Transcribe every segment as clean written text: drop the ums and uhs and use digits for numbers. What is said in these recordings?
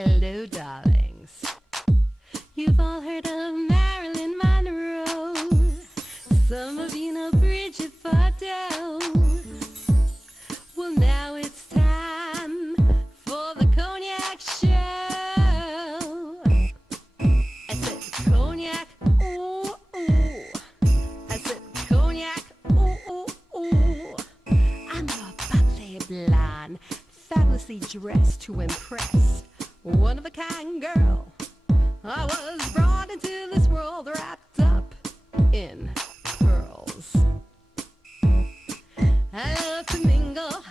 Hello, darlings. You've all heard of Marilyn Monroe. Some of you know Bridget Bardot. Well, now it's time for the Cognac Show. I said cognac, ooh, ooh. I said cognac, ooh, ooh, ooh. I'm a bubbly blonde, fabulously dressed to impress. One-of-a-kind girl. I was brought into this world wrapped up in pearls. I love to mingle,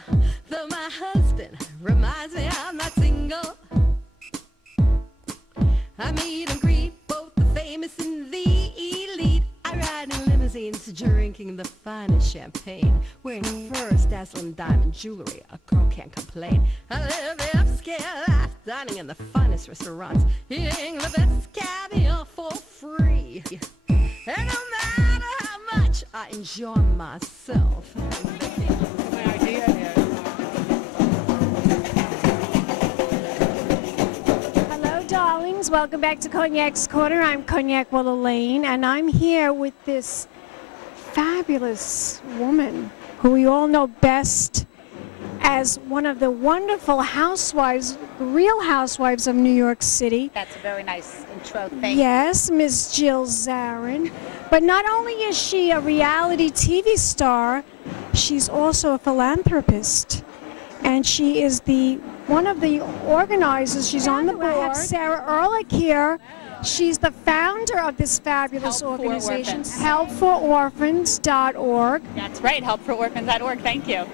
though my husband reminds me I'm not single. I meet and greet both the famous and the elite. I ride in limousines, drinking the finest champagne, wearing furs, dazzling diamond jewelry. A girl can't complain. I live the upscale life, dining in the finest restaurants, eating the best caviar for free. And no matter how much I enjoy myself. My idea is. Hello, darlings. Welcome back to Cognac's Corner. I'm Cognac Wellerlane, and I'm here with this fabulous woman who we all know best as one of the wonderful housewives, real housewives of New York City. That's a very nice intro. Thank you. Yes, Miss Jill Zarin. But not only is she a reality TV star, she's also a philanthropist. And she is one of the organizers. She's on the board. I have Sara Ehrlich here. She's the founder of this fabulous organization, helpfororphans.org. That's right, helpfororphans.org. Thank you.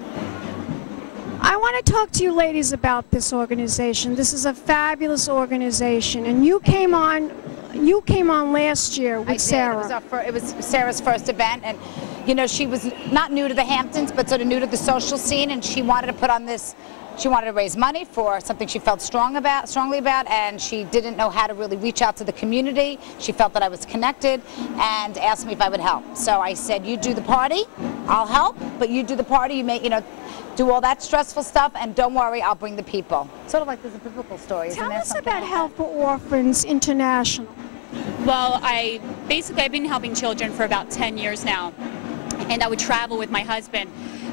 I want to talk to you ladies about this organization. This is a fabulous organization, and you came on last year with Sara. It was Sarah's first event, and you know, she was not new to the Hamptons, but sort of new to the social scene, and she wanted to put on this. She wanted to raise money for something she felt strongly about, and she didn't know how to really reach out to the community. She felt that I was connected and asked me if I would help. So I said, you do the party, I'll help, but you do the party, do all that stressful stuff, and don't worry, I'll bring the people. Sort of like there's a biblical story, isn't Tell there? us about Help for Orphans International. Well, I've been helping children for about 10 years now, and I would travel with my husband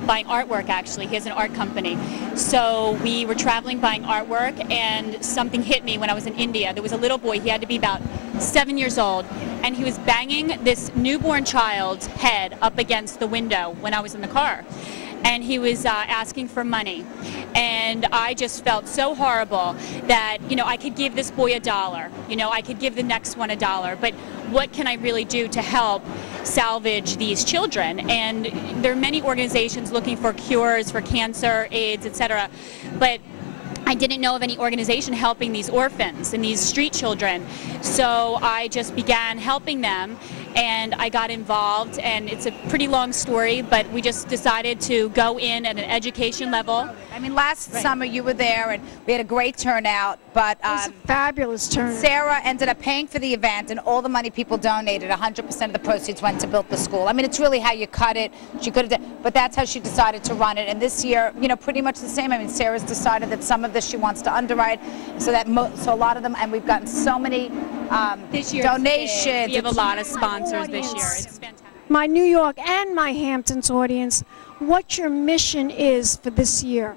buying artwork. Actually, he has an art company, so we were traveling buying artwork, and something hit me when I was in India. There was a little boy, he had to be about 7 years old, and he was banging this newborn child's head up against the window when I was in the car, and he was asking for money. And I just felt so horrible that, I could give this boy $1, I could give the next one $1, but what can I really do to help salvage these children? And there are many organizations looking for cures for cancer, AIDS, etc., but I didn't know of any organization helping these orphans and these street children. So I just began helping them, and I got involved, and it's a pretty long story, but we just decided to go in at an education level. I mean, last summer you were there, and we had a great turnout, but It was a fabulous turnout. Sarah ended up paying for the event, and all the money people donated, 100% of the proceeds went to build the school. I mean, it's really how you cut it. She could have done, but that's how she decided to run it. And this year, pretty much the same. I mean, Sarah's decided that some of this she wants to underwrite, so that so a lot of them, and we've gotten so many donations. We have a lot of sponsors this year. It's fantastic. My New York and my Hamptons audience, what your mission is for this year.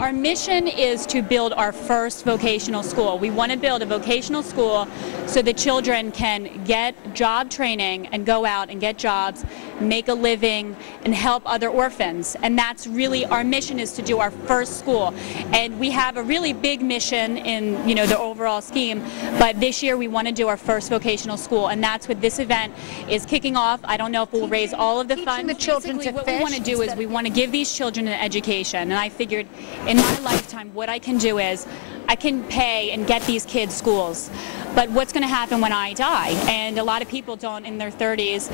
Our mission is to build our first vocational school. We want to build a vocational school so the children can get job training and go out and get jobs, make a living, and help other orphans. And that's really our mission, is to do our first school. And we have a really big mission in the overall scheme, but this year we want to do our first vocational school, and that's what this event is kicking off. I don't know if we'll raise all of the funds. The children Basically, to what fish we want to do is we want to give these children an education, and I figured in my lifetime what I can do is I can pay and get these kids schools, but what's going to happen when I die? And a lot of people don't, in their 30s,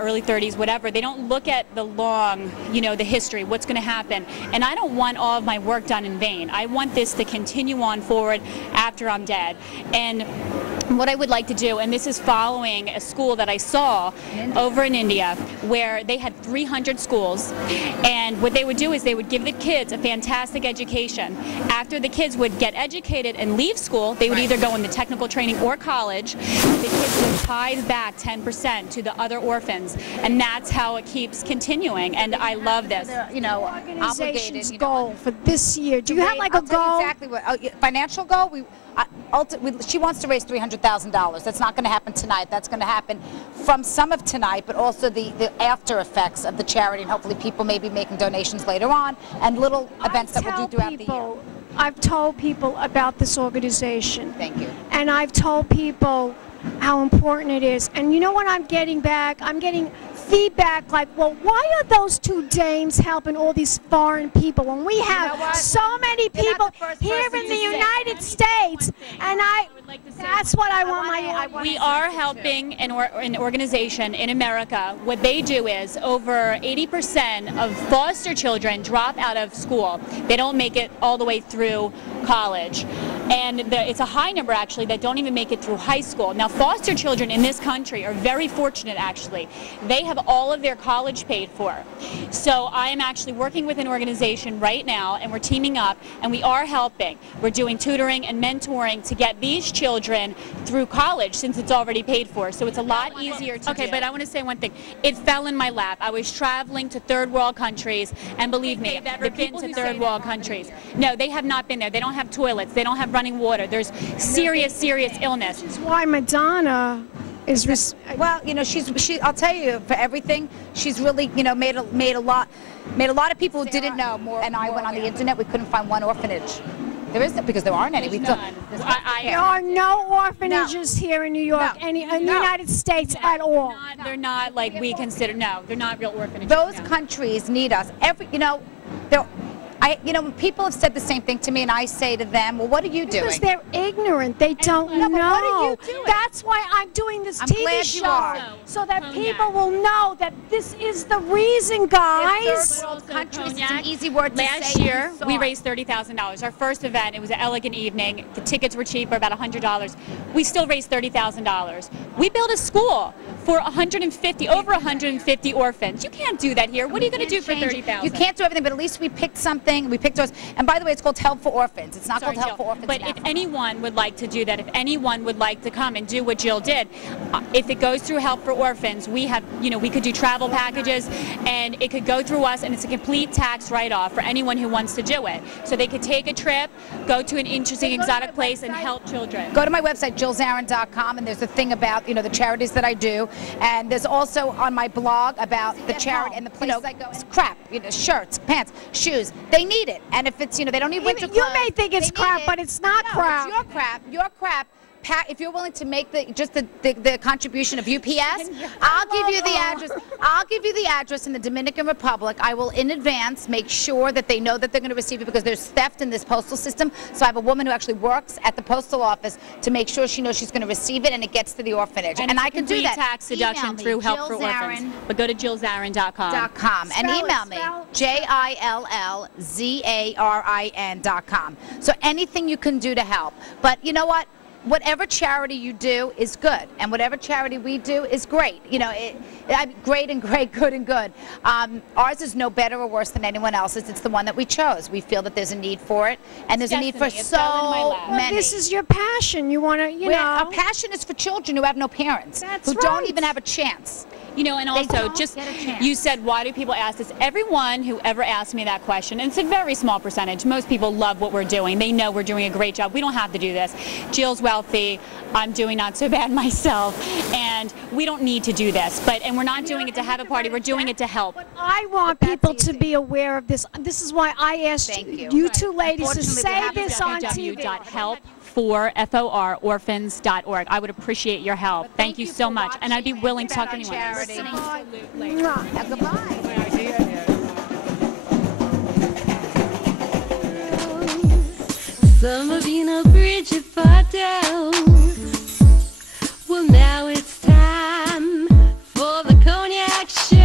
early 30s, whatever, they don't look at the long, the history, what's going to happen. And I don't want all of my work done in vain. I want this to continue on forward after I'm dead. And what I would like to do, and this is following a school that I saw over in India, where they had 300 schools, and what they would do is they would give the kids a fantastic education. After the kids would get get educated and leave school, they would either go into technical training or college. The kids would tithe back 10% to the other orphans, and that's how it keeps continuing. And I love this. You know, Organization's obligated. goal for this year. Do you have like a I'll tell you goal? exactly what financial goal. She wants to raise $300,000. That's not going to happen tonight. That's going to happen from some of tonight, but also the after effects of the charity, and hopefully people may be making donations later on, and little events that we'll do throughout the year. I've told people about this organization. Thank you. And I've told people how important it is. And you know what I'm getting back? I'm getting feedback like, well, why are those two dames helping all these foreign people when we have so many people here in the United States? And that's what I want my We are helping an organization in America. What they do is over 80% of foster children drop out of school. They don't make it all the way through college. And it's a high number, actually, that don't even make it through high school. Now, foster children in this country are very fortunate, actually. They have all of their college paid for. So I am actually working with an organization right now, and we're teaming up, and we are helping. We're doing tutoring and mentoring to get these children through college, since it's already paid for. So it's a lot easier to do. Okay, but I want to say one thing. It fell in my lap. I was traveling to third world countries, and believe me, they've been to third world countries. No, they have not been there. They don't have toilets. They don't have running water. There's serious illness. Which is why Madonna is. Well, you know, I'll tell you, for everything, she's really, you know, made a lot of people who didn't know more. And I went on the internet. We couldn't find one orphanage. There isn't, because there aren't any. There are no orphanages here in New York, in the United States at all. They're not like we consider. No, they're not real orphanages. Those countries need us. When people have said the same thing to me, and I say to them, well, what are you doing? Because they're ignorant. They don't know. But what are you doing? That's why I'm doing this TV show, so that people will know that this is the reason, guys. Third world countries, it's an easy word to say. Last year, we raised $30,000. Our first event, it was an elegant evening. The tickets were cheaper, about $100. We still raised $30,000. We built a school for over 150 orphans. You can't do that here. What are you going to do for $30,000? You can't do everything, but at least we picked something. We picked ours. And by the way, it's called Help for Orphans. It's not called Help for Orphans. But if anyone would like to do that, if anyone would like to come and do what Jill did, if it goes through Help for Orphans, we have, we could do travel packages, and it could go through us, and it's a complete tax write-off for anyone who wants to do it. So they could take a trip, go to an interesting exotic place, and help children. Go to my website, jillzarin.com, and there's a thing about, the charities that I do. And there's also on my blog about the charity and the places I go. It's crap, shirts, pants, shoes. They need it. And if it's, they don't need winter clothes. You may think it's crap, but it's not crap. It's your crap. Your crap. If you're willing to make the contribution of UPS, I'll give you the address. I'll give you the address in the Dominican Republic. I will in advance make sure that they know that they're going to receive it, because there's theft in this postal system. So I have a woman who actually works at the postal office to make sure she knows she's going to receive it and it gets to the orphanage. And I can do that. Tax deduction through Help for Orphans. But go to jillzarin.com. And email me, JILLZARIN.com. So anything you can do to help. But you know what? Whatever charity you do is good, and whatever charity we do is great. Great and great, good and good. Ours is no better or worse than anyone else's. It's the one that we chose. We feel that there's a need for it, and there's a need for so many. Well, this is your passion. You want to, Our passion is for children who have no parents, who don't even have a chance. And also, you said, why do people ask this? Everyone who ever asked me that question, and it's a very small percentage, most people love what we're doing. They know we're doing a great job. We don't have to do this. Jill's wealthy. I'm doing not so bad myself. And we don't need to do this. And we're not doing it to have a party. We're doing it to help. But I want people to be aware of this. This is why I asked you two ladies to say this on TV. orphans.org. I would appreciate your help. Thank you so much. And I'd be willing to talk to anyone. Absolutely. Goodbye. Summer being a bridge you far down. Well, now it's time for the Cognac show.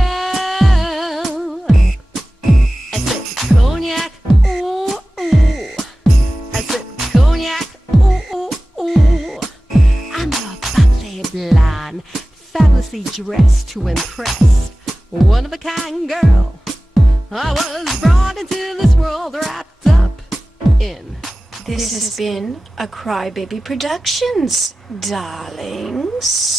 I said cognac, ooh, ooh. I said cognac, ooh, ooh, ooh. I'm a bubbly blonde, fabulously dressed to impress, one of a kind girl. I was brought into this world wrapped up in This has been a Crybaby Productions, darlings.